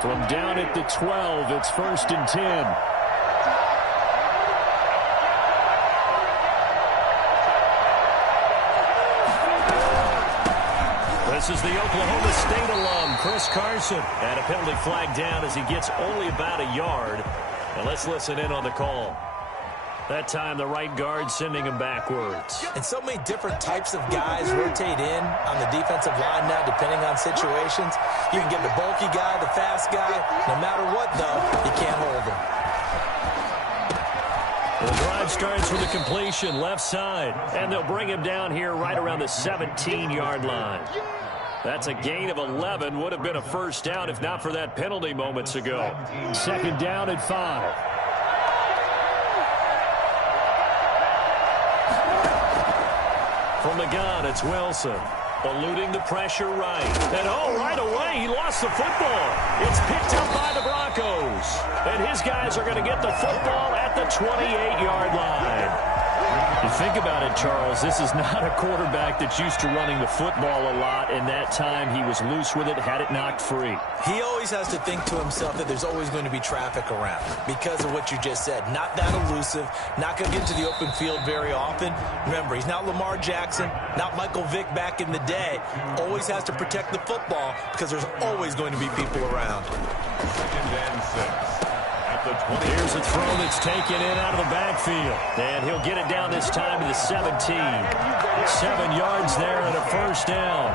From down at the 12, it's 1st and 10. This is the Oklahoma State alum, Chris Carson. And a penalty flag down as he gets only about a yard. And let's listen in on the call. That time, the right guard sending him backwards. And so many different types of guys rotate in on the defensive line now, depending on situations. You can get the bulky guy, the fast guy. No matter what, though, you can't hold him. The drive starts with a completion left side. And they'll bring him down here right around the 17-yard line. That's a gain of 11. Would have been a first down if not for that penalty moments ago. 2nd down at 5. From the gun, it's Wilson. Eluding the pressure right. And right away, he lost the football. It's picked up by the Broncos. And his guys are going to get the football at the 28-yard line. You think about it, Charles, this is not a quarterback that's used to running the football a lot, and that time he was loose with it, had it knocked free. He always has to think to himself that there's always going to be traffic around because of what you just said. Not that elusive, not going to get to the open field very often. Remember, he's not Lamar Jackson, not Michael Vick back in the day. Always has to protect the football because there's always going to be people around. 2nd and 6. Here's a throw that's taken in out of the backfield. And he'll get it down this time to the 17. 7 yards there and a first down.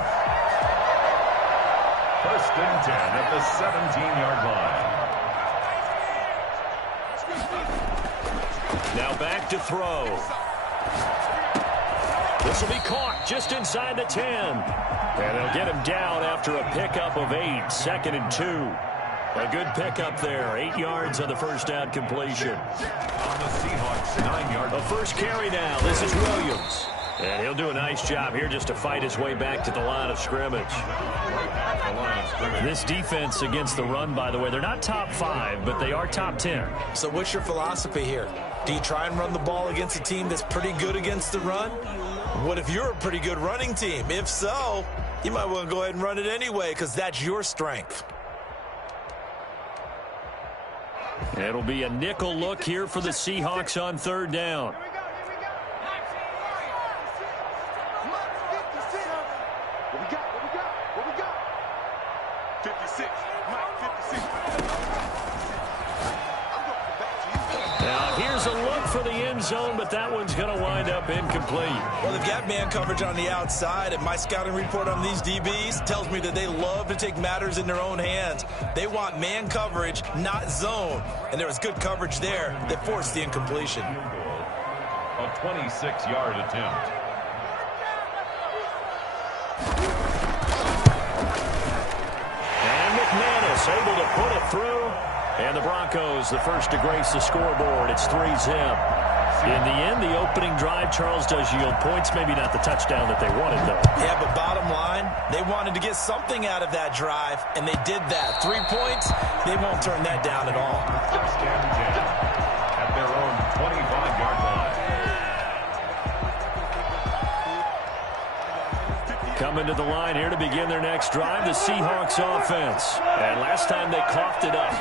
1st and 10 at the 17-yard line. Now back to throw. This will be caught just inside the 10. And they'll get him down after a pickup of 8. 2nd and 2. A good pickup there. 8 yards on the first down completion. On the Seahawks, 9-yard. A first carry now. This is Williams. And he'll do a nice job here just to fight his way back to the line of scrimmage. This defense against the run, by the way, they're not top 5, but they are top 10. So what's your philosophy here? Do you try and run the ball against a team that's pretty good against the run? What if you're a pretty good running team? If so, you might want to go ahead and run it anyway because that's your strength. It'll be a nickel look here for the Seahawks on 3rd down. Now here's a look for the end zone, but that one's going to wind up incomplete. Well, they've got man coverage on the outside, and my scouting report on these DBs tells me that they love to take matters in their own hands. They want man coverage, not zone. And there was good coverage there that forced the incompletion. A 26-yard attempt. And McManus able to put it through. And the Broncos, the first to grace the scoreboard. It's 3-zip. In the end, the opening drive, Charles, does yield points. Maybe not the touchdown that they wanted, though. Yeah, but bottom line, they wanted to get something out of that drive, and they did that. 3 points, they won't turn that down at all. First and 10 at their own 25-yard line. Coming to the line here to begin their next drive, the Seahawks offense. And last time they coughed it up,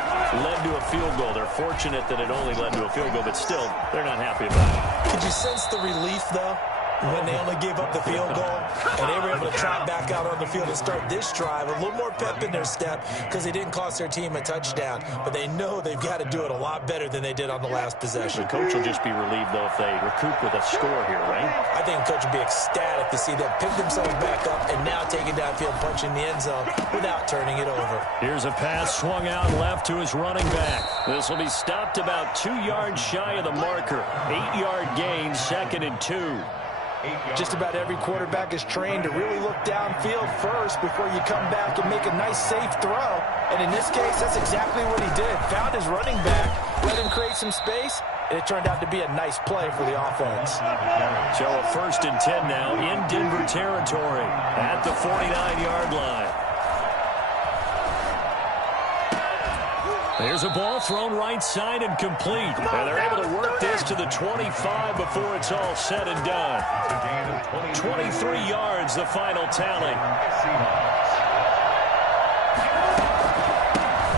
led to a field goal. They're fortunate that it only led to a field goal, but still, they're not happy about it. Could you sense the relief, though, when they only gave up the field goal and they were able to trot back out on the field and start this drive? A little more pep in their step because they didn't cost their team a touchdown, but they know they've got to do it a lot better than they did on the last possession. The coach will just be relieved, though, if they recoup with a score here, right? I think the coach will be ecstatic to see them pick themselves back up and now take it downfield, punching the end zone without turning it over. Here's a pass swung out left to his running back. This will be stopped about 2 yards shy of the marker. 8-yard gain, 2nd and 2. Just about every quarterback is trained to really look downfield first before you come back and make a nice, safe throw. And in this case, that's exactly what he did. Found his running back, let him create some space, and it turned out to be a nice play for the offense. So a 1st and 10 now in Denver territory at the 49-yard line. There's a ball thrown right side and complete. And they're able to work this to the 25 before it's all said and done. 23 yards, the final tally.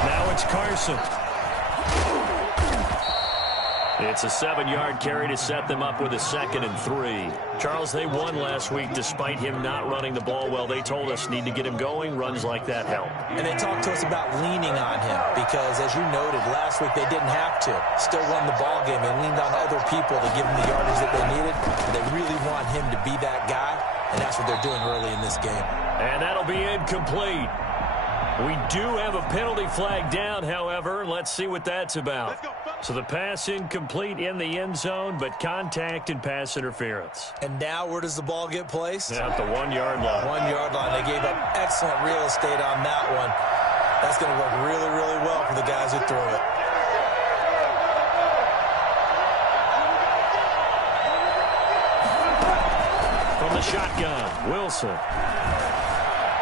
Now it's Carson. It's a 7-yard carry to set them up with a 2nd and 3. Charles, they won last week despite him not running the ball well. They told us need to get him going. Runs like that help. And they talked to us about leaning on him because, as you noted, last week they didn't have to. Still won the ball game. They leaned on other people to give them the yardage that they needed. And they really want him to be that guy, and that's what they're doing early in this game. And that'll be incomplete. We do have a penalty flag down, however. Let's see what that's about. So the pass incomplete in the end zone, but contact and pass interference. And now where does the ball get placed? At the 1-yard line. 1-yard line. They gave up excellent real estate on that one. That's going to work really, really well for the guys who threw it. From the shotgun, Wilson.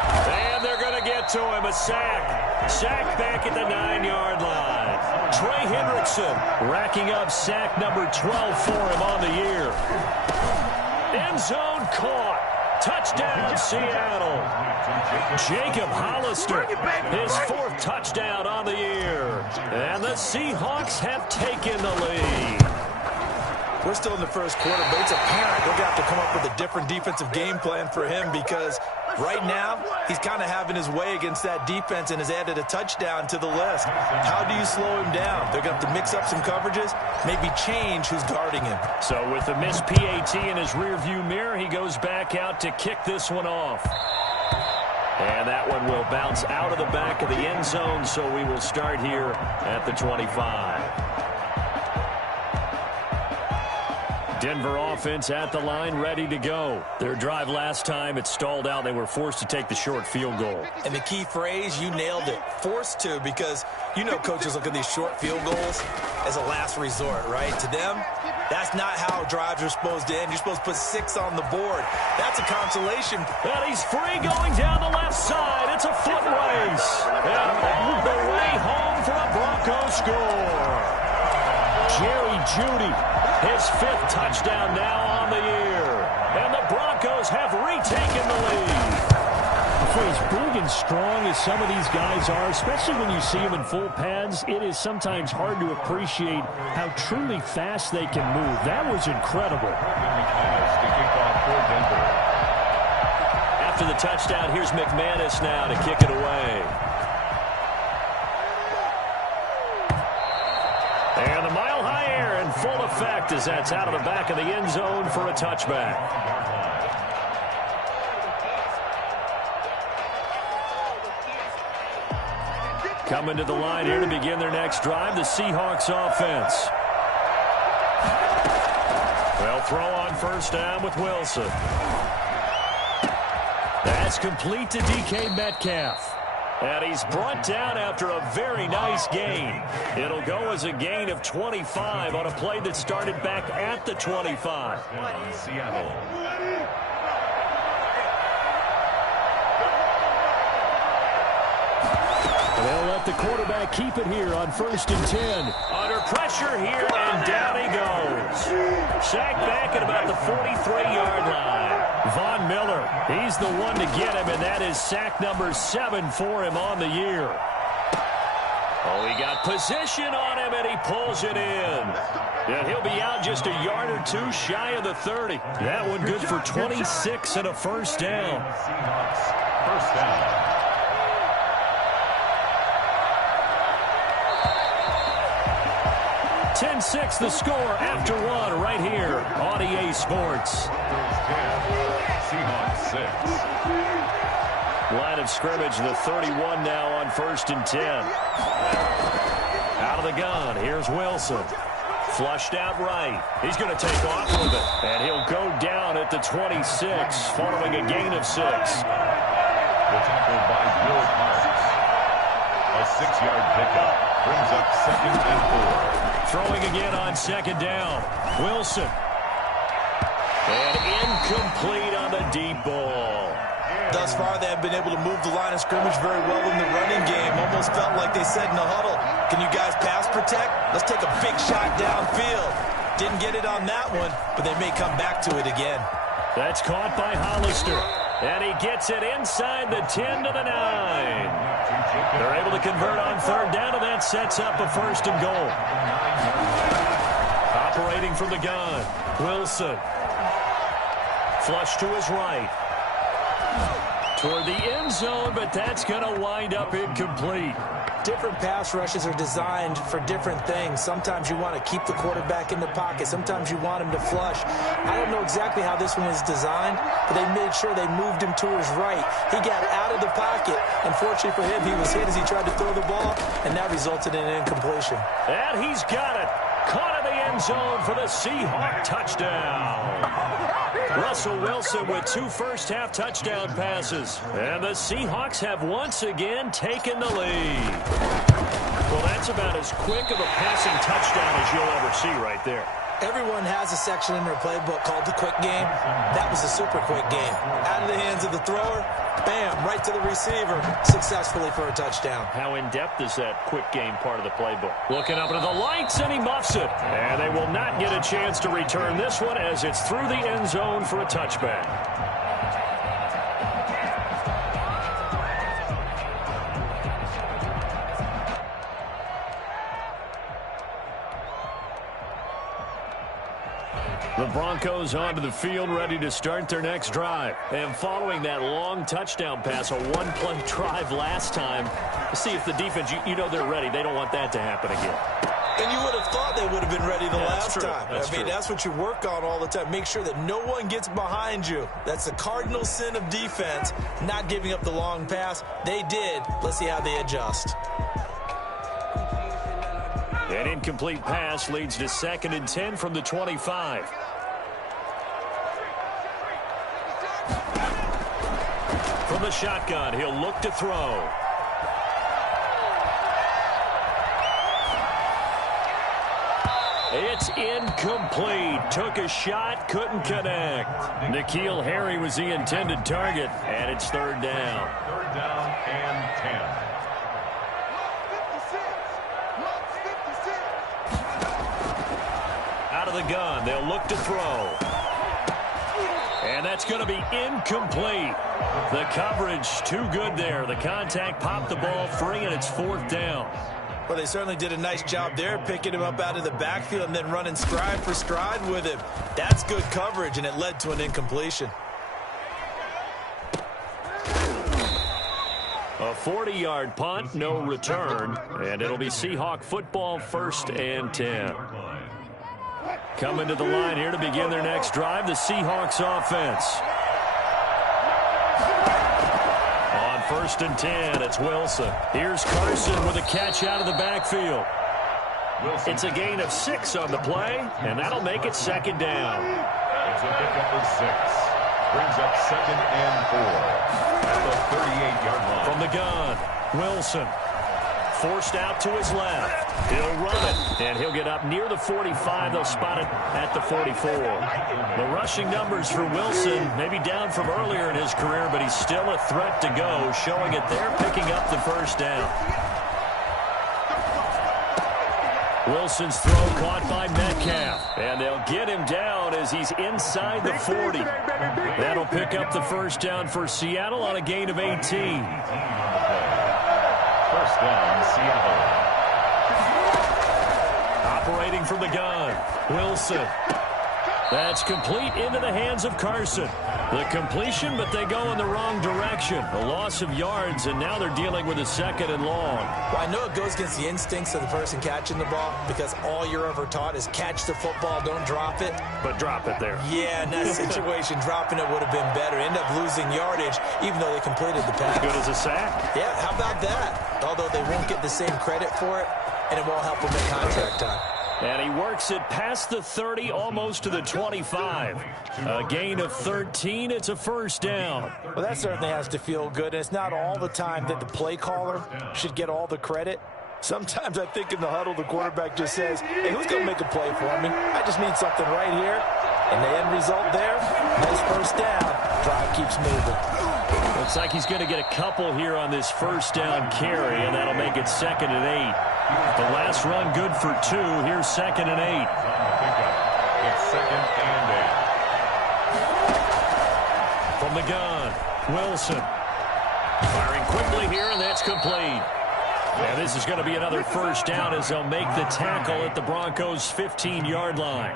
And they're going to get to him. A sack. Sack back at the 9-yard line. Trey Hendrickson racking up sack number 12 for him on the year. End zone caught. Touchdown, Seattle. Jacob Hollister, his 4th touchdown on the year. And the Seahawks have taken the lead. We're still in the first quarter, but it's apparent they're going to have to come up with a different defensive game plan for him because right now he's kind of having his way against that defense and has added a touchdown to the list. How do you slow him down? They're going to have to mix up some coverages, maybe change who's guarding him. So with the missed PAT in his rearview mirror, he goes back out to kick this one off. And that one will bounce out of the back of the end zone, so we will start here at the 25. Denver offense at the line, ready to go. Their drive last time, it stalled out. They were forced to take the short field goal. And the key phrase, you nailed it, forced to, because you know coaches look at these short field goals as a last resort, right? To them, that's not how drives are supposed to end. You're supposed to put 6 on the board. That's a consolation. And he's free going down the left side. It's a foot race. And all the way home for a Broncos score. Jerry Jeudy, his 5th touchdown now on the year. And the Broncos have retaken the lead. For as big and strong as some of these guys are, especially when you see them in full pads, it is sometimes hard to appreciate how truly fast they can move. That was incredible. After the touchdown, here's McManus now to kick it away. And the mile-high air in full effect as that's out of the back of the end zone for a touchback. Coming to the line here to begin their next drive, the Seahawks offense. They'll throw on first down with Wilson. That's complete to DK Metcalf. And he's brought down after a very nice gain. It'll go as a gain of 25 on a play that started back at the 25. Seattle. They'll let the quarterback keep it here on 1st and 10. Under pressure here, and down he goes. Sacked back at about the 43-yard line. Von Miller, he's the one to get him, and that is sack number 7 for him on the year. Oh, he got position on him, and he pulls it in. And he'll be out just a yard or 2 shy of the 30. That one good for 26 and a first down. Seahawks, first down. 10-6 the score after 1 right here on EA Sports. Seahawks 6. Line of scrimmage, the 31 now on 1st and 10. Out of the gun, here's Wilson. Flushed out right. He's going to take off with it. And he'll go down at the 26 following a gain of 6. The tackle by Will Hart. A 6-yard pickup brings up 2nd and 4. Throwing again on 2nd down. Wilson. And incomplete on the deep ball. Thus far, they have been able to move the line of scrimmage very well in the running game. Almost felt like they said in the huddle, can you guys pass protect? Let's take a big shot downfield. Didn't get it on that one, but they may come back to it again. That's caught by Hollister. And he gets it inside the 10 to the 9. They're able to convert on third down, and that sets up a first and goal. Operating from the gun, Wilson. Flush to his right. Toward the end zone, but that's going to wind up incomplete. Different pass rushes are designed for different things. Sometimes you want to keep the quarterback in the pocket. Sometimes you want him to flush. I don't know exactly how this one was designed, but they made sure they moved him to his right. He got out of the pocket. Unfortunately for him, he was hit as he tried to throw the ball, and that resulted in an incompletion. And he's got it. Caught in the end zone for the Seahawk touchdown. Russell Wilson with 2 first-half touchdown passes. And the Seahawks have once again taken the lead. Well, that's about as quick of a passing touchdown as you'll ever see right there. Everyone has a section in their playbook called the quick game. That was a super quick game. Out of the hands of the thrower, bam, right to the receiver, successfully for a touchdown. How in-depth is that quick game part of the playbook? Looking up into the lights, and he muffs it. And they will not get a chance to return this one as it's through the end zone for a touchback. The Broncos onto the field, ready to start their next drive. And following that long touchdown pass, a one-play drive last time, see if the defense, you know they're ready. They don't want that to happen again. And you would have thought they would have been ready the last time. I mean, that's what you work on all the time. Make sure that no one gets behind you. That's the cardinal sin of defense, not giving up the long pass. They did. Let's see how they adjust. An incomplete pass leads to 2nd and 10 from the 25. From the shotgun, he'll look to throw. It's incomplete. Took a shot, couldn't connect. N'Keal Harry was the intended target, and it's 3rd down. 3rd down and 10. Out of the gun, they'll look to throw. And that's going to be incomplete. The coverage too good there. The contact popped the ball free, and it's 4th down. Well, they certainly did a nice job there, picking him up out of the backfield and then running stride for stride with him. That's good coverage, and it led to an incompletion. A 40-yard punt, no return, and it'll be Seahawk football, 1st and 10. Coming to the line here to begin their next drive, the Seahawks offense. On 1st and 10, it's Wilson. Here's Carson with a catch out of the backfield. It's a gain of 6 on the play, and that'll make it 2nd down. It's a pickup for 6. Brings up 2nd and 4 at the 38-yard line. From the gun, Wilson. Forced out to his left. He'll run it, and he'll get up near the 45. They'll spot it at the 44. The rushing numbers for Wilson, maybe down from earlier in his career, but he's still a threat to go, showing it there, picking up the 1st down. Wilson's throw caught by Metcalf, and they'll get him down as he's inside the 40. That'll pick up the 1st down for Seattle on a gain of 18. 1st down, Seattle. Operating from the gun, Wilson. That's complete into the hands of Carson. The completion, but they go in the wrong direction. A loss of yards, and now they're dealing with a 2nd and long. Well, I know it goes against the instincts of the person catching the ball because all you're ever taught is catch the football, don't drop it. But drop it there. Yeah, in that situation, dropping it would have been better. End up losing yardage, even though they completed the pass. As good as a sack. Yeah, how about that? Although they won't get the same credit for it, and it won't help them in contract time. And he works it past the 30, almost to the 25. A gain of 13. It's a 1st down. Well, that certainly has to feel good. And it's not all the time that the play caller should get all the credit. Sometimes I think in the huddle, the quarterback just says, hey, who's going to make a play for me? I just need something right here. And the end result there, nice 1st down. Drive keeps moving. Looks like he's going to get a couple here on this 1st down carry, and that'll make it 2nd and 8. The last run good for 2. Here's 2nd and 8. It's 2nd and 8. From the gun, Wilson. Firing quickly here, and that's complete. And this is going to be another first down as they'll make the tackle at the Broncos' 15-yard line.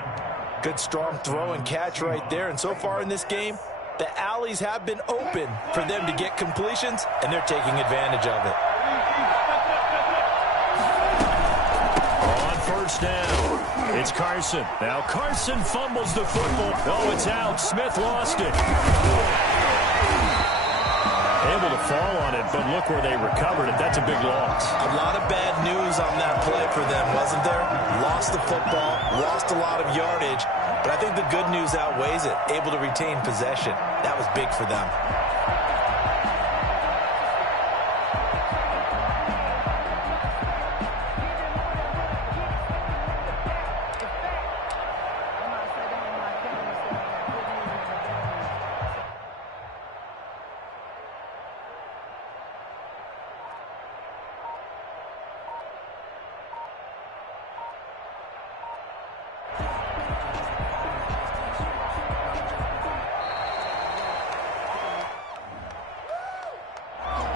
Good strong throw and catch right there. And so far in this game, the alleys have been open for them to get completions, and they're taking advantage of it. On first down, it's Carson. Now Carson fumbles the football. Oh, it's out. Smith lost it. Able to fall on it, but look where they recovered it. That's a big loss. A lot of bad news on that play for them, wasn't there? Lost the football, lost a lot of yardage, but I think the good news outweighs it. Able to retain possession. That was big for them.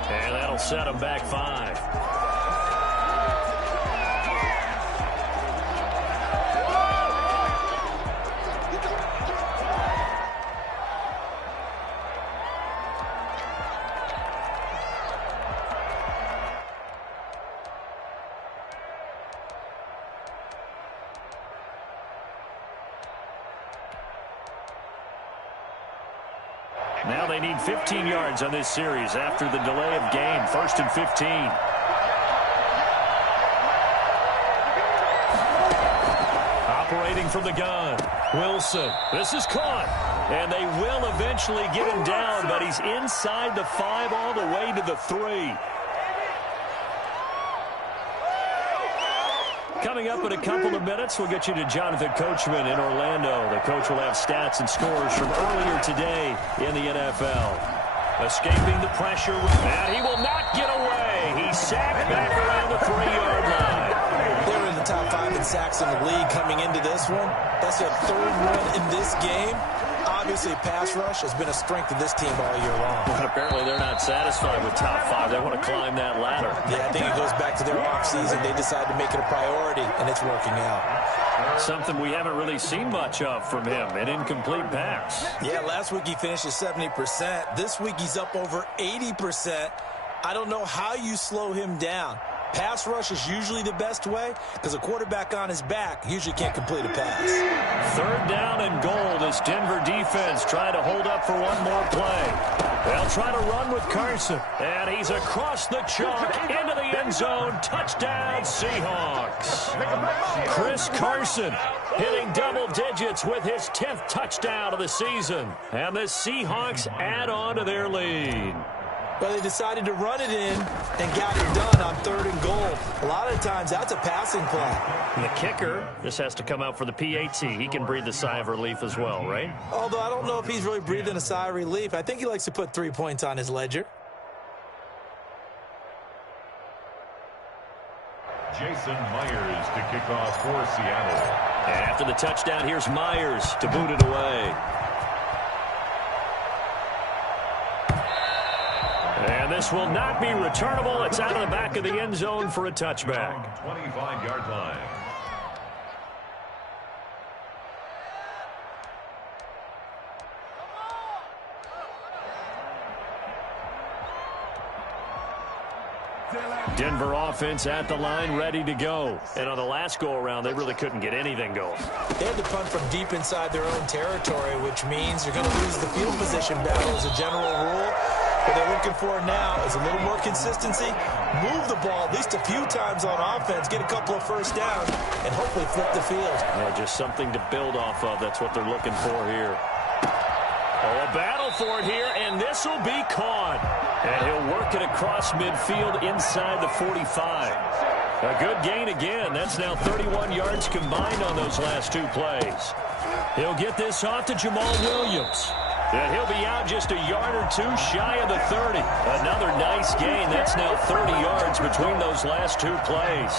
And that'll set them back 5. Now they need 15 yards on this series after the delay of game. 1st and 15. Operating from the gun. Wilson. This is caught. And they will eventually get him down, but he's inside the 5 all the way to the 3. Coming up in a couple of minutes, we'll get you to Jonathan Coachman in Orlando. The coach will have stats and scores from earlier today in the NFL. Escaping the pressure, and he will not get away. He's sacked back around the 3-yard line. They were in the top 5 in sacks in the league coming into this one. That's their 3rd one in this game. Obviously, pass rush has been a strength of this team all year long. But apparently they're not satisfied with top 5. They want to climb that ladder. Yeah, I think it goes back to their offseason. They decided to make it a priority, and it's working out. Something we haven't really seen much of from him, an incomplete pass. Yeah, last week he finished at 70%. This week he's up over 80%. I don't know how you slow him down. Pass rush is usually the best way because a quarterback on his back usually can't complete a pass. 3rd down and goal. This Denver defense trying to hold up for one more play. They'll try to run with Carson. And he's across the chalk into the end zone. Touchdown, Seahawks. Chris Carson hitting double digits with his 10th touchdown of the season. And the Seahawks add on to their lead. Well, they decided to run it in and got it done on 3rd and goal. A lot of times, that's a passing play. And the kicker just has to come out for the PAT. He can breathe a sigh of relief as well, right? Although I don't know if he's really breathing a sigh of relief. I think he likes to put 3 points on his ledger. Jason Myers to kick off for Seattle. And after the touchdown, here's Myers to boot it away. And this will not be returnable. It's out of the back of the end zone for a touchback. 25-yard line. Denver offense at the line, ready to go. And on the last go-around, they really couldn't get anything going. They had to punt from deep inside their own territory, which means you're going to lose the field position battle as a general rule. What they're looking for now is a little more consistency, move the ball at least a few times on offense, get a couple of first downs, and hopefully flip the field. Yeah, just something to build off of. That's what they're looking for here. Oh, a battle for it here, and this will be caught. And he'll work it across midfield inside the 45. A good gain again. That's now 31 yards combined on those last 2 plays. He'll get this off to Jamal Williams. And he'll be out just a yard or two shy of the 30. Another nice gain. That's now 30 yards between those last two plays.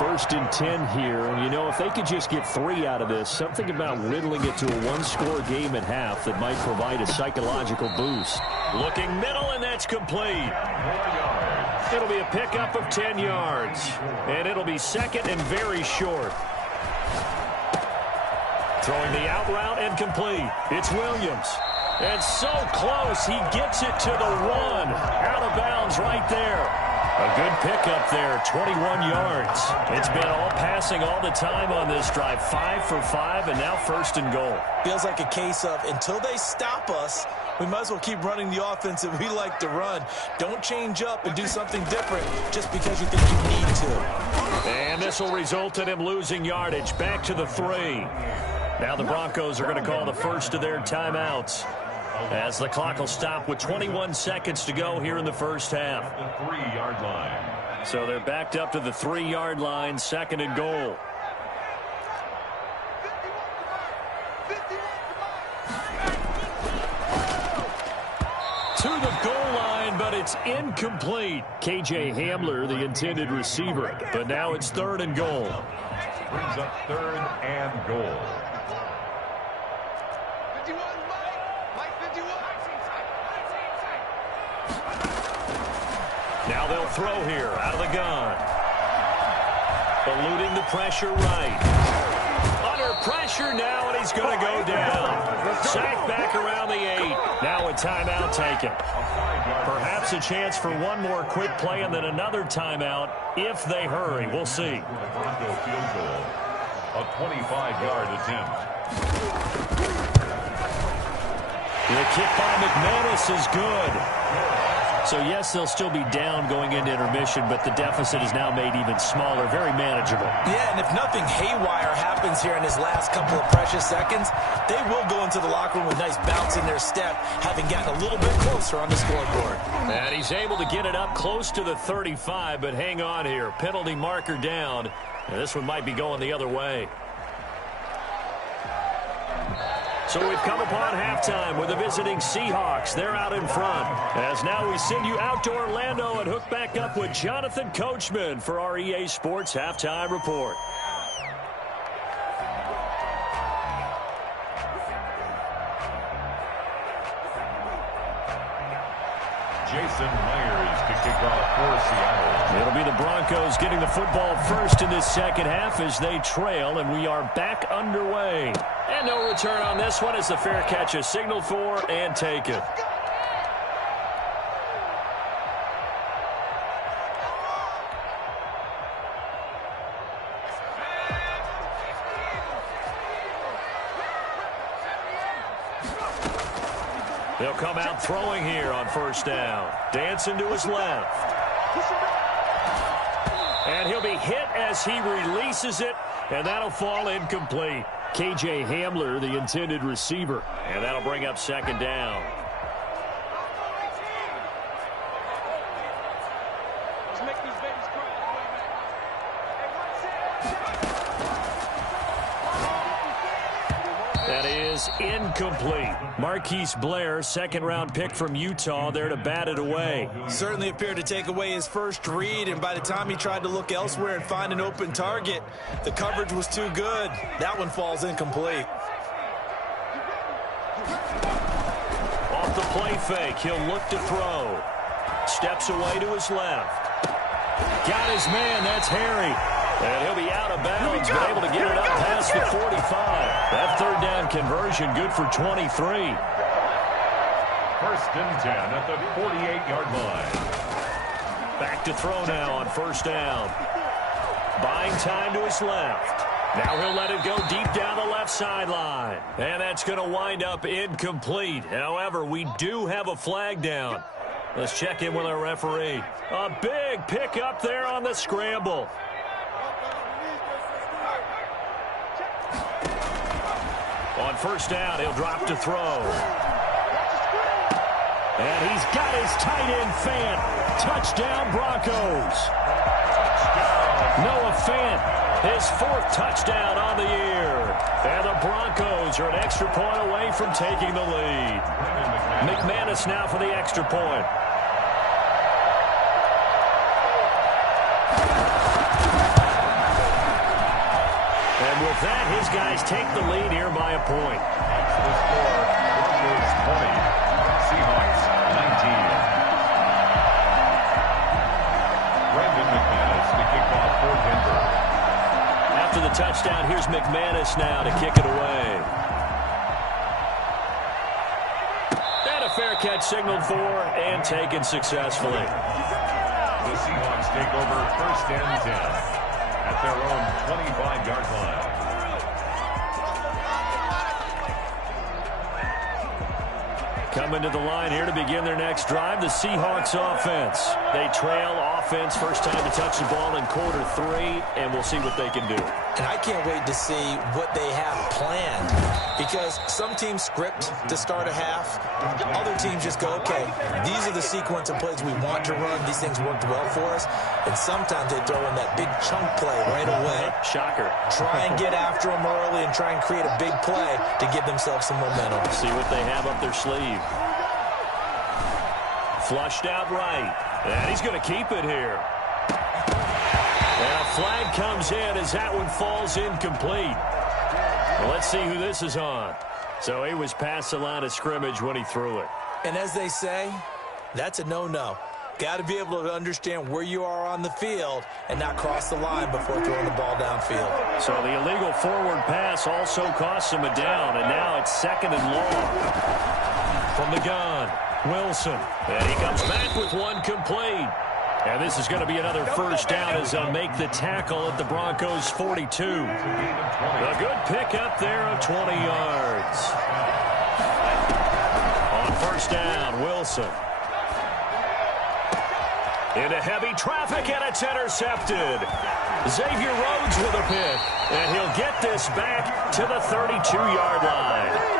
1st and 10 here. And, you know, if they could just get 3 out of this, something about whittling it to a one-score game at half that might provide a psychological boost. Looking middle, and that's complete. It'll be a pickup of 10 yards. And it'll be 2nd and very short. Throwing the out route and complete. It's Williams. And so close, he gets it to the 1. Out of bounds right there. A good pickup there, 21 yards. It's been all passing all the time on this drive. 5 for 5, and now 1st and goal. Feels like a case of until they stop us, we might as well keep running the offense that we like to run. Don't change up and do something different just because you think you need to. And this will result in him losing yardage. Back to the 3. Now the Broncos are going to call the first of their timeouts, as the clock will stop with 21 seconds to go here in the first half. The 3-yard line. So they're backed up to the 3-yard line, 2nd and goal. To the goal line, but it's incomplete. KJ Hamler, the intended receiver. But now it's 3rd and goal. Brings up 3rd and goal. Now they'll throw here out of the gun. Eluding the pressure right. Under pressure now, and he's going to go down. Sacked back around the 8. Now a timeout taken. Perhaps a chance for one more quick play and then another timeout if they hurry. We'll see. Bronco field goal. A 25-yard attempt. The kick by McManus is good. So, yes, they'll still be down going into intermission, but the deficit is now made even smaller, very manageable. Yeah, and if nothing haywire happens here in his last couple of precious seconds, they will go into the locker room with nice bounce in their step, having gotten a little bit closer on the scoreboard. And he's able to get it up close to the 35, but hang on here. Penalty marker down, and this one might be going the other way. So we've come upon halftime with the visiting Seahawks. They're out in front. As now we send you out to Orlando and hook back up with Jonathan Coachman for our EA Sports Halftime Report. Jason Myers to kick off for Seattle. It'll be the Broncos getting the football first in this second half as they trail, and we are back underway. And no return on this one as the fair catch is signaled for and taken. They'll come out throwing here on 1st down. Dancing to his left. And he'll be hit as he releases it, and that'll fall incomplete. KJ Hamler, the intended receiver. And that'll bring up 2nd down. That is incomplete. Marquise Blair, 2nd-round pick from Utah, there to bat it away. Certainly appeared to take away his first read, and by the time he tried to look elsewhere and find an open target, the coverage was too good. That one falls incomplete. Off the play fake, he'll look to throw. Steps away to his left. Got his man, that's Harry. And he'll be out of bounds, but able to get it up past the 45. That 3rd down conversion good for 23. 1st and 10 at the 48-yard line. Back to throw now on 1st down. Buying time to his left. Now he'll let it go deep down the left sideline. And that's going to wind up incomplete. However, we do have a flag down. Let's check in with our referee. A big pickup there on the scramble. On 1st down, he'll drop to throw. And he's got his tight end Fant. Touchdown, Broncos. Noah Fant His 4th touchdown on the year. And the Broncos are an extra point away from taking the lead. McManus now for the extra point. And with that, his guys take the lead here by a point. That's the score. Broncos 20, Seahawks 19. Brandon McManus to kick off for Denver. After the touchdown, here's McManus now to kick it away. And a fair catch signaled for and taken successfully. The Seahawks take over 1st and 10 at their own 25-yard line. Coming to the line here to begin their next drive, the Seahawks offense. They trail offense, first time to touch the ball in quarter 3, and we'll see what they can do. And I can't wait to see what they have planned, because some teams script to start a half. Other teams just go, okay, these are the sequence of plays we want to run. These things worked well for us. And sometimes they throw in that big chunk play right away. Shocker. Try and get after them early and try and create a big play to give themselves some momentum. See what they have up their sleeve. Flushed out right. And he's going to keep it here. And a flag comes in as that one falls incomplete. Well, let's see who this is on. So he was past the line of scrimmage when he threw it. And as they say, that's a no-no. Got to be able to understand where you are on the field and not cross the line before throwing the ball downfield. So the illegal forward pass also costs him a down, and now it's 2nd and long. From the gun, Wilson. And he comes back with one complete. And this is going to be another first down as they'll make the tackle at the Broncos' 42. A good pickup there of 20 yards. On first down, Wilson. Into heavy traffic, and it's intercepted. Xavier Rhodes with a pick, and he'll get this back to the 32-yard line.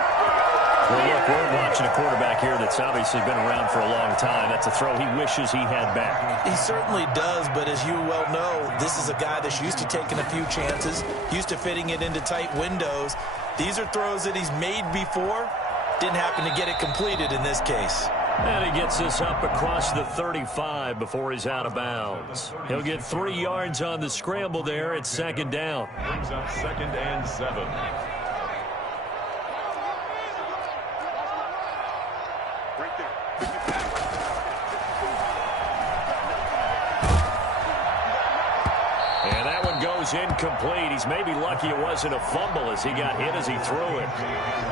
Well, look, we're watching a quarterback here that's obviously been around for a long time. That's a throw he wishes he had back. He certainly does, but as you well know, this is a guy that's used to taking a few chances, used to fitting it into tight windows. These are throws that he's made before. Didn't happen to get it completed in this case. And he gets this up across the 35 before he's out of bounds. He'll get 3 yards on the scramble there at 2nd down. Brings up 2nd and 7. And that one goes incomplete. He's maybe lucky it wasn't a fumble as he got hit as he threw it.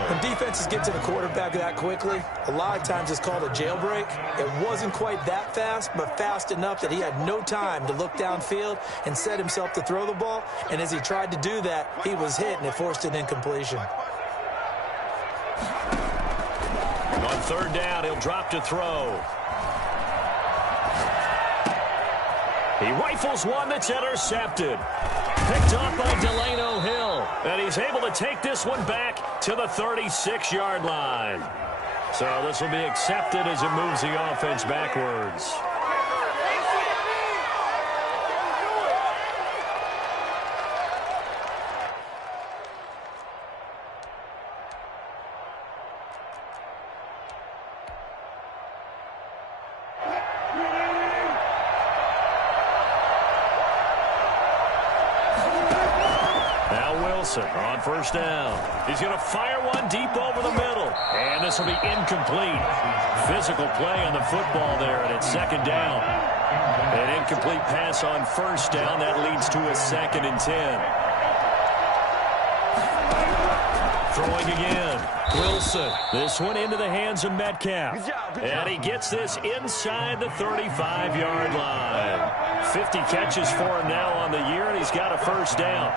When defenses get to the quarterback that quickly, a lot of times it's called a jailbreak. It wasn't quite that fast, but fast enough that he had no time to look downfield and set himself to throw the ball. And as he tried to do that, he was hit, and it forced an incompletion. On 3rd down, he'll drop to throw. He rifles one that's intercepted. Picked off by Delano Hill. And he's able to take this one back to the 36-yard line. So this will be accepted as it moves the offense backwards. On first down. He's going to fire one deep over the middle. And this will be incomplete. Physical play on the football there, and it's 2nd down. An incomplete pass on first down. That leads to a 2nd and 10. Throwing again. Wilson. This one into the hands of Metcalf. And he gets this inside the 35-yard line. 50 catches for him now on the year, and he's got a first down.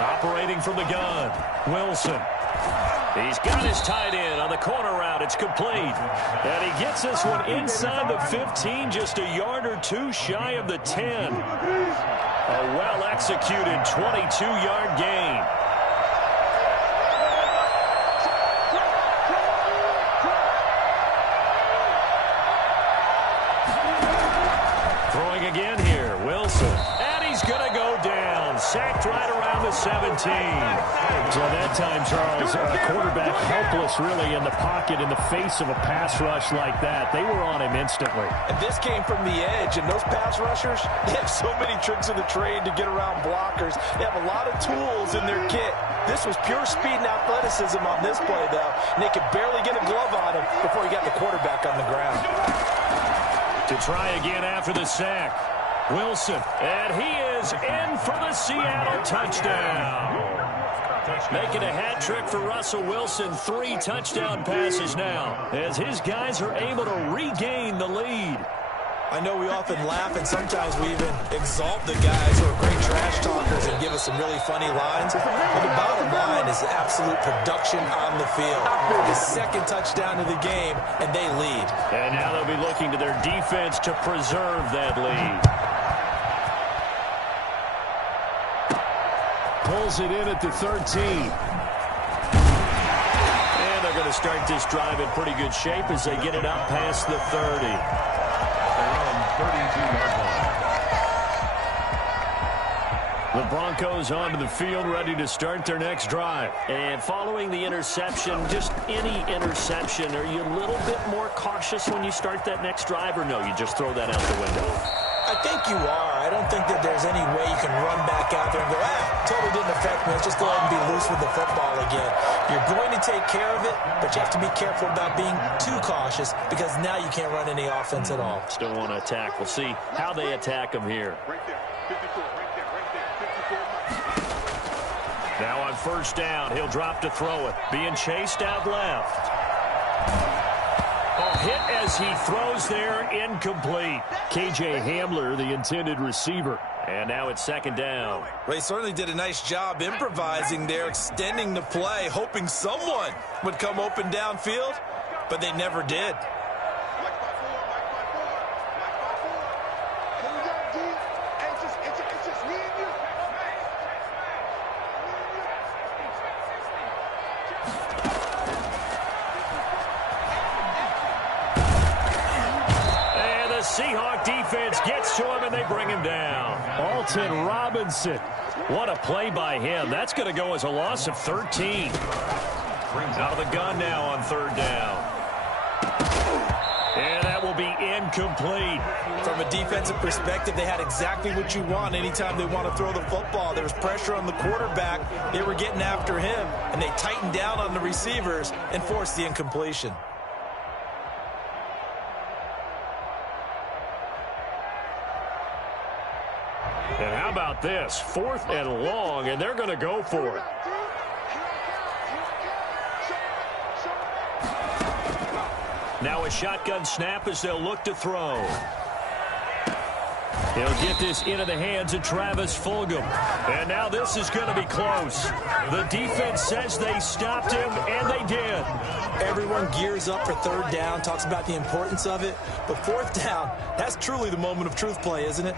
Operating from the gun, Wilson. He's got his tight end on the corner route. It's complete. And he gets this one inside the 15, just a yard or two shy of the 10. A well-executed 22-yard gain. Throwing again here, Wilson. And he's going to go down. 17. So that time, Charles, quarterback helpless really in the pocket in the face of a pass rush like that. They were on him instantly. And this came from the edge, and those pass rushers, they have so many tricks of the trade to get around blockers. They have a lot of tools in their kit. This was pure speed and athleticism on this play, though, and they could barely get a glove on him before he got the quarterback on the ground. To try again after the sack, Wilson, and he is in for the Seattle touchdown. Making a hat trick for Russell Wilson. 3 touchdown passes now as his guys are able to regain the lead. I know we often laugh, and sometimes we even exalt the guys who are great trash talkers and give us some really funny lines. But the bottom line is absolute production on the field. The second touchdown of the game, and they lead. And now they'll be looking to their defense to preserve that lead. Pulls it in at the 13. And they're going to start this drive in pretty good shape as they get it up past the 30. 32-yard line. The Broncos onto the field, ready to start their next drive. And following the interception, just any interception, are you a little bit more cautious when you start that next drive, or no, you just throw that out the window? I think you are. I don't think that there's any way you can run back out there and go, totally didn't affect me. Let's just go ahead and be loose with the football again. You're going to take care of it, but you have to be careful about being too cautious because now you can't run any offense at all. Still want to attack. We'll see how they attack them here. Now on first down, he'll drop to throw it. Being chased out left. Hit as he throws there, incomplete. KJ Hamler, the intended receiver. And now it's second down. They certainly did a nice job improvising there, extending the play, hoping someone would come open downfield, but they never did. Seahawk defense gets to him, and they bring him down. Alton Robinson. What a play by him. That's going to go as a loss of 13. Out of the gun now on third down. And that will be incomplete. From a defensive perspective, they had exactly what you want anytime they want to throw the football. There was pressure on the quarterback. They were getting after him, and they tightened down on the receivers and forced the incompletion. And how about this? 4th and long, and they're going to go for it. Now a shotgun snap as they'll look to throw. He'll get this into the hands of Travis Fulgham. And now this is going to be close. The defense says they stopped him, and they did. Everyone gears up for third down, talks about the importance of it. But fourth down, that's truly the moment of truth play, isn't it?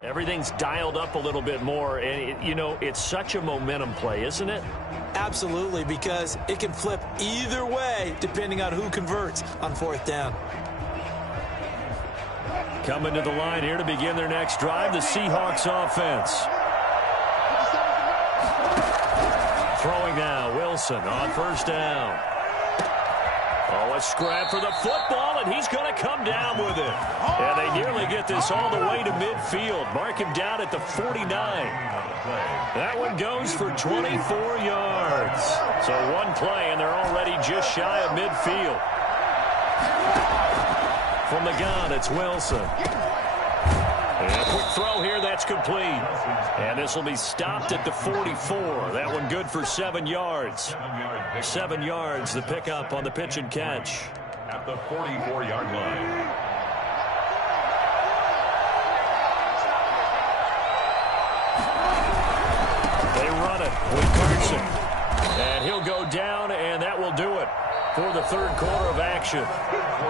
Everything's dialed up a little bit more, and, it's such a momentum play, isn't it? Absolutely, because it can flip either way depending on who converts on fourth down. Coming to the line here to begin their next drive, the Seahawks offense. Throwing now, Wilson on first down. Oh, a scrap for the football, and he's going to come down with it. And they nearly get this all the way to midfield. Mark him down at the 49. That one goes for 24 yards. So one play, and they're already just shy of midfield. From the gun, it's Wilson. And a quick throw here, that's complete. And this will be stopped at the 44. That one good for 7 yards. 7 yards, the pickup on the pitch and catch. At the 44-yard line. They run it with Carson. And he'll go down, and that will do it for the third quarter of action.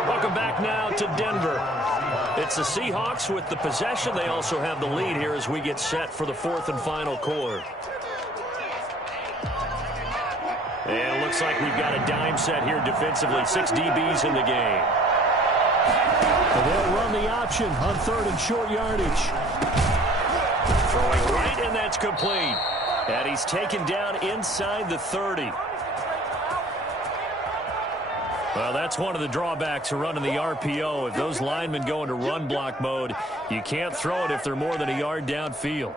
Welcome back now to Denver. It's the Seahawks with the possession. They also have the lead here as we get set for the fourth and final quarter. And it looks like we've got a dime set here defensively. 6 DBs in the game. And they'll run the option on 3rd and short yardage. Throwing right, and that's complete. And he's taken down inside the 30. Well, that's one of the drawbacks of running the RPO. If those linemen go into run block mode, you can't throw it if they're more than a yard downfield.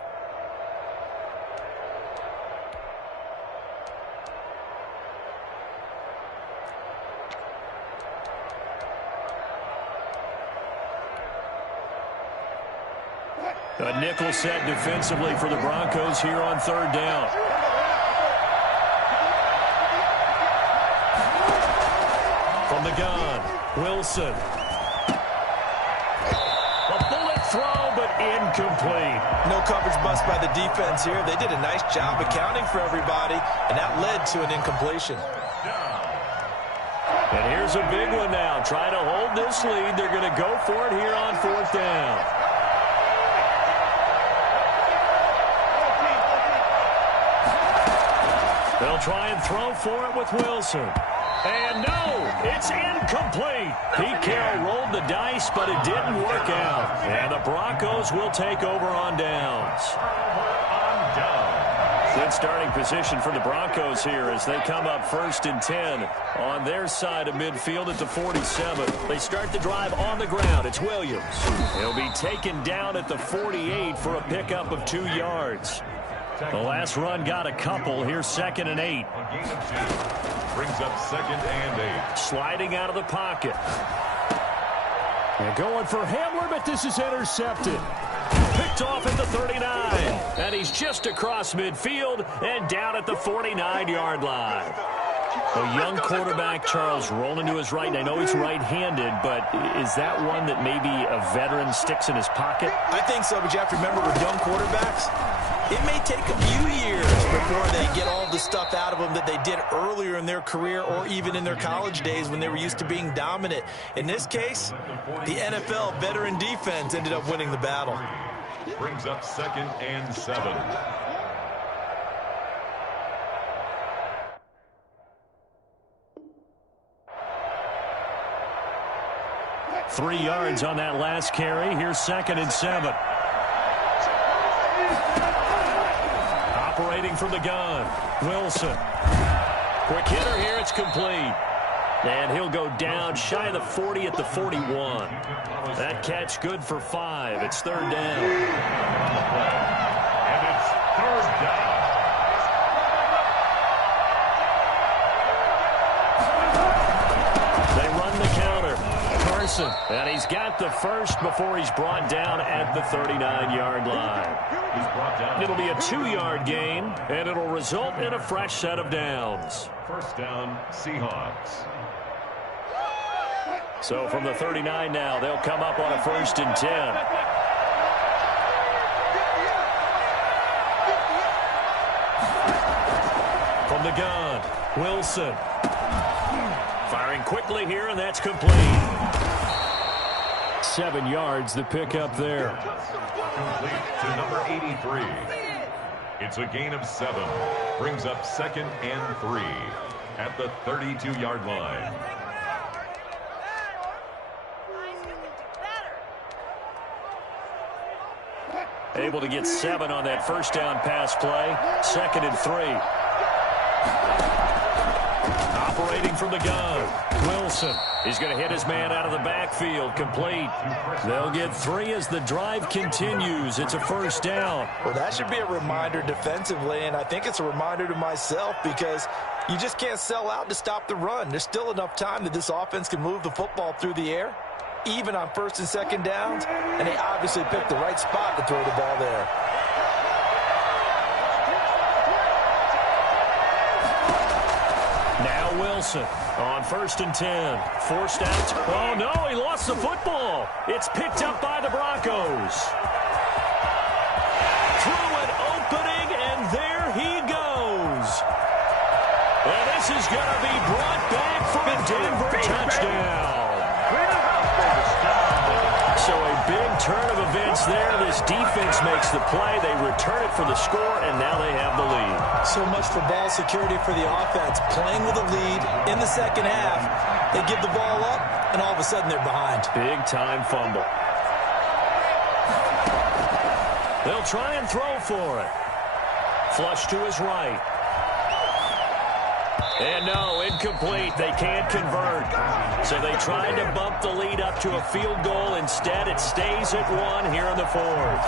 A nickel set defensively for the Broncos here on 3rd down. From the gun, Wilson. A bullet throw, but incomplete. No coverage bust by the defense here. They did a nice job accounting for everybody, and that led to an incompletion. And here's a big one now. Trying to hold this lead. They're going to go for it here on 4th down. They'll try and throw for it with Wilson. And no, it's incomplete. Pete Carroll rolled the dice, but it didn't work out. And the Broncos will take over on downs. Good starting position for the Broncos here as they come up 1st and 10 on their side of midfield at the 47. They start the drive on the ground. It's Williams. He'll be taken down at the 48 for a pickup of 2 yards. The last run got a couple. Here's 2nd and 8. Brings up 2nd and 8. Sliding out of the pocket. They're going for Hamler, but this is intercepted. Picked off at the 39. And he's just across midfield and down at the 49-yard line. A young quarterback, Charles, rolling to his right. And I know he's right-handed, but is that one that maybe a veteran sticks in his pocket? I think so, but you have to remember with young quarterbacks, it may take a few years before they get all the stuff out of them that they did earlier in their career or even in their college days when they were used to being dominant. In this case, the NFL veteran defense ended up winning the battle. Brings up 2nd and 7. Three yards on that last carry. Here's 2nd and 7. Operating from the gun, Wilson. Quick hitter here, it's complete. And he'll go down shy of the 40 at the 41. That catch good for 5. It's 3rd down. And it's 3rd down. They run the counter. Carson. And he's got the first before he's brought down at the 39-yard line. It'll be a 2-yard gain, and it'll result in a fresh set of downs. 1st down, Seahawks. So from the 39 now, they'll come up on a 1st and 10. From the gun, Wilson. Firing quickly here, and that's complete. 7 yards, the pickup there. Complete to number 83. It's a gain of 7. Brings up 2nd and 3 at the 32-yard line. Able to get 7 on that 1st down pass play. 2nd and 3. Operating from the gun, Wilson. He's going to hit his man out of the backfield. Complete. They'll get 3 as the drive continues. It's a 1st down. Well, that should be a reminder defensively, and I think it's a reminder to myself because you just can't sell out to stop the run. There's still enough time that this offense can move the football through the air, even on 1st and 2nd downs, and they obviously picked the right spot to throw the ball there. Now Wilson on 1st and 10. Forced out. Oh, no, he lost the football. It's picked up by the Broncos. Through an opening, and there he goes. And this is going to be brought back for a Denver touchdown. So a big turn of events there. This defense makes the play. They return it for the score, and now they have the lead. So much for ball security for the offense. Playing with a lead in the 2nd half. They give the ball up, and all of a sudden they're behind. Big-time fumble. They'll try and throw for it. Flush to his right. And no, incomplete. They can't convert. So they tried to bump the lead up to a field goal. Instead, it stays at 1 here in the 4th.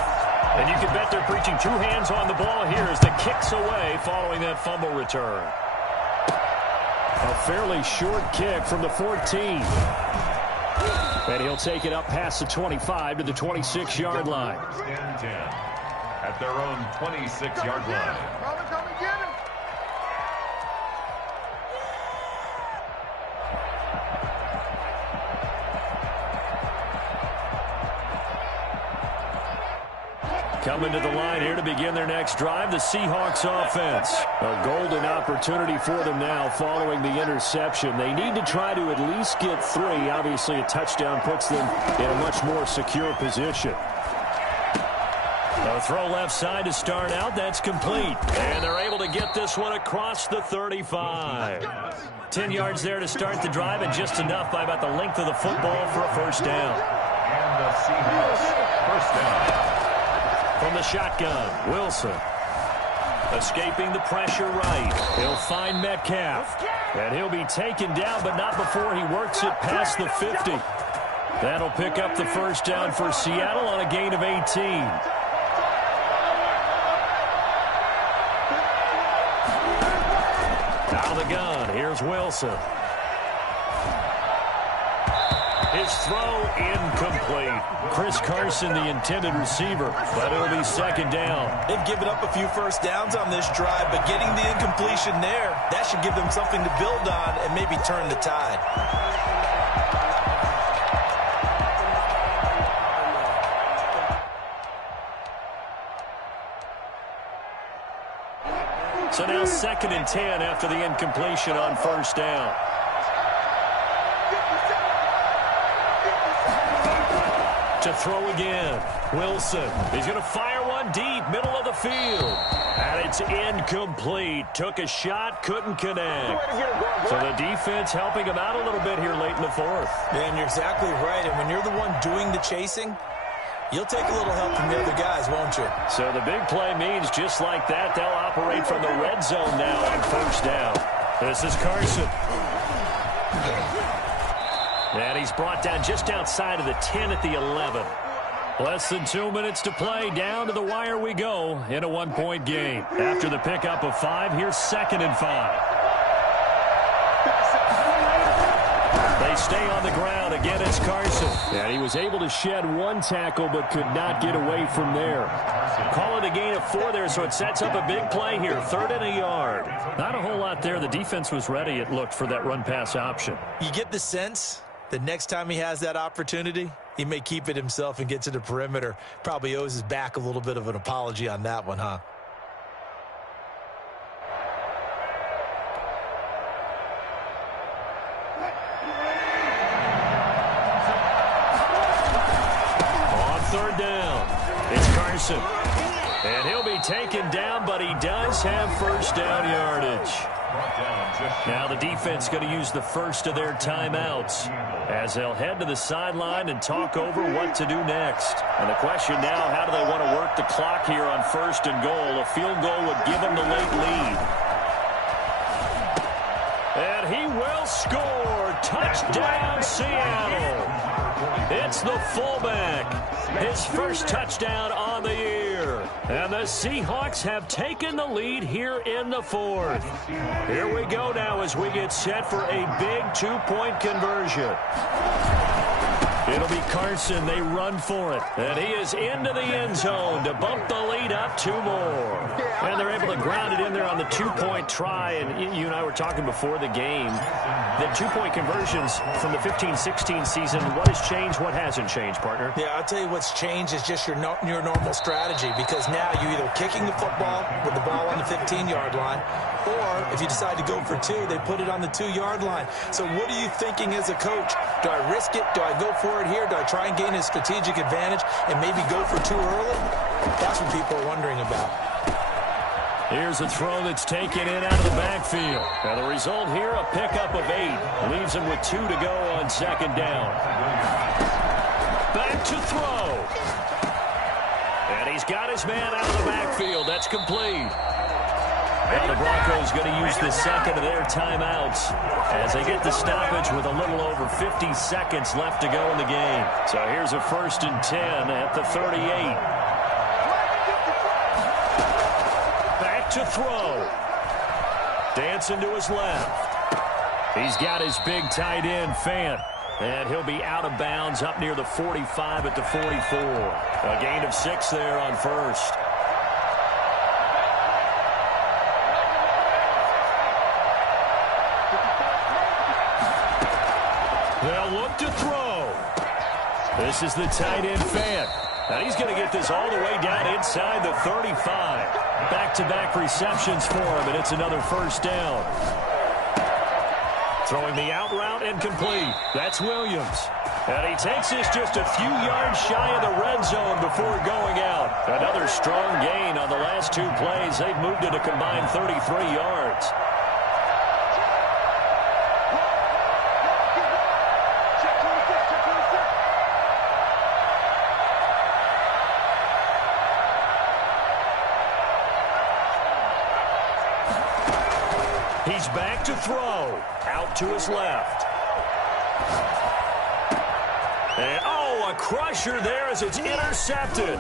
And you can bet they're preaching 2 hands on the ball here as the kick's away following that fumble return. A fairly short kick from the 14. And he'll take it up past the 25 to the 26-yard line. And 10 at their own 26-yard line. Come and get him. Coming to the line here to begin their next drive, the Seahawks offense. A golden opportunity for them now following the interception. They need to try to at least get 3. Obviously, a touchdown puts them in a much more secure position. A throw left side to start out. That's complete. And they're able to get this one across the 35. 10 yards there to start the drive, and just enough by about the length of the football for a first down. And the Seahawks first down. From the shotgun, Wilson. Escaping the pressure right. He'll find Metcalf. And he'll be taken down, but not before he works it past the 50. That'll pick up the first down for Seattle on a gain of 18. Out of the gun, here's Wilson. His throw incomplete. Chris Carson, the intended receiver, but it'll be second down. They've given up a few first downs on this drive, but getting the incompletion there, that should give them something to build on and maybe turn the tide. So now 2nd and 10 after the incompletion on first down. To throw again. Wilson. He's going to fire one deep, middle of the field. And it's incomplete. Took a shot, couldn't connect. So the defense helping him out a little bit here late in the 4th. And you're exactly right. And when you're the one doing the chasing, you'll take a little help from the other guys, won't you? So the big play means just like that, they'll operate from the red zone now on first down. This is Carson. And he's brought down just outside of the 10 at the 11. Less than 2 minutes to play. Down to the wire we go in a 1-point game. After the pickup of 5, here's 2nd and 5. They stay on the ground. Again, it's Carson. And he was able to shed 1 tackle but could not get away from there. Call it a gain of 4 there, so it sets up a big play here. 3rd and a yard. Not a whole lot there. The defense was ready, it looked, for that run-pass option. You get the sense the next time he has that opportunity, he may keep it himself and get to the perimeter. Probably owes his back a little bit of an apology on that one, huh? On 3rd down, it's Carson. And he'll be taken down, but he does have first down yardage. Now the defense going to use the first of their timeouts as they'll head to the sideline and talk over what to do next. And the question now, how do they want to work the clock here on 1st and goal? A field goal would give them the late lead. And he will score. Touchdown, Seattle. It's the fullback. His first touchdown on the year. And the Seahawks have taken the lead here in the 4th. Here we go now as we get set for a big 2-point conversion. It'll be Carson. They run for it. And he is into the end zone to bump the lead up 2 more. And they're able to ground it in there on the 2-point try. And you and I were talking before the game. The 2-point conversions from the 15-16 season, what has changed, what hasn't changed, partner? Yeah, I'll tell you what's changed is just your normal strategy, because now you're either kicking the football with the ball on the 15-yard line, or if you decide to go for 2, they put it on the 2-yard line. So what are you thinking as a coach? Do I risk it? Do I go for it here? Do I try and gain a strategic advantage and maybe go for 2 early? That's what people are wondering about. Here's a throw that's taken in out of the backfield. Now the result here, a pickup of 8. Leaves him with 2 to go on second down. Back to throw. And he's got his man out of the backfield. That's complete. Now the Broncos going to use the second of their timeouts as they get the stoppage with a little over 50 seconds left to go in the game. So here's a 1st and 10 at the 38. Back to throw. Dancing to his left. He's got his big tight end, Fant. And he'll be out of bounds up near the 45 at the 44. A gain of 6 there on first. They'll look to throw. This is the tight end, Fant. Now he's going to get this all the way down inside the 35. Back-to-back receptions for him, and it's another 1st down. Throwing the out route incomplete. That's Williams. And he takes this just a few yards shy of the red zone before going out. Another strong gain on the last 2 plays. They've moved it a combined 33 yards. He's back to throw. Out to his left. And, oh, a crusher there as it's intercepted.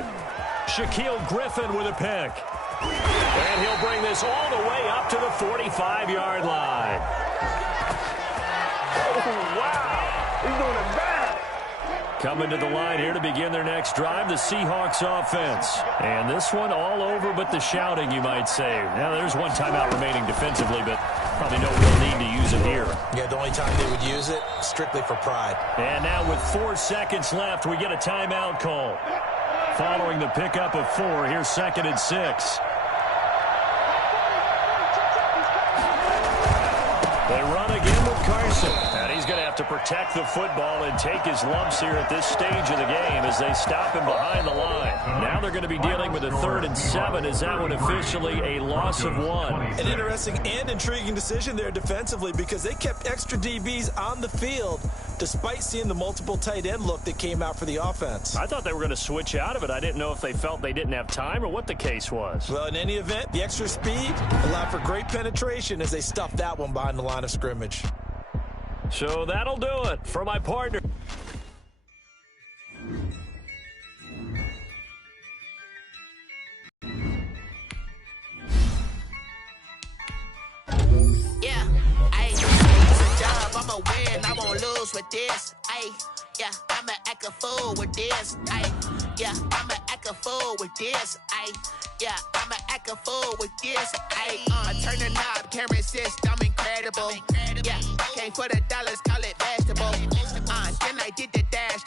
Shaquille Griffin with a pick. And he'll bring this all the way up to the 45-yard line. Oh, wow. He's doing it bad. Coming to the line here to begin their next drive, the Seahawks offense. And this one all over but the shouting, you might say. Now, there's one timeout remaining defensively, but probably no real need to use it here. Yeah, the only time they would use it, strictly for pride. And now with 4 seconds left, we get a timeout call. Following the pickup of 4, here's 2nd and 6. They run again with Carson. And he's going to have to protect the football and take his lumps here at this stage of the game as they stop him behind the line. Now they're going to be dealing with a 3rd and 7. Is that one officially a loss of 1? An interesting and intriguing decision there defensively because they kept extra DBs on the field despite seeing the multiple tight end look that came out for the offense. I thought they were going to switch out of it. I didn't know if they felt they didn't have time or what the case was. Well, in any event, the extra speed allowed for great penetration as they stuffed that one behind the line of scrimmage. So that'll do it for my partner. Yeah, it's a job, I'ma win, I won't lose with this. Yeah, I'ma act a fool with this. Yeah, I'ma act a fool with this. Yeah, I'ma act a fool with this. I turn the knob, can't resist, I'm incredible. Yeah, came for the dollars, call it vegetable. Then I did the dash.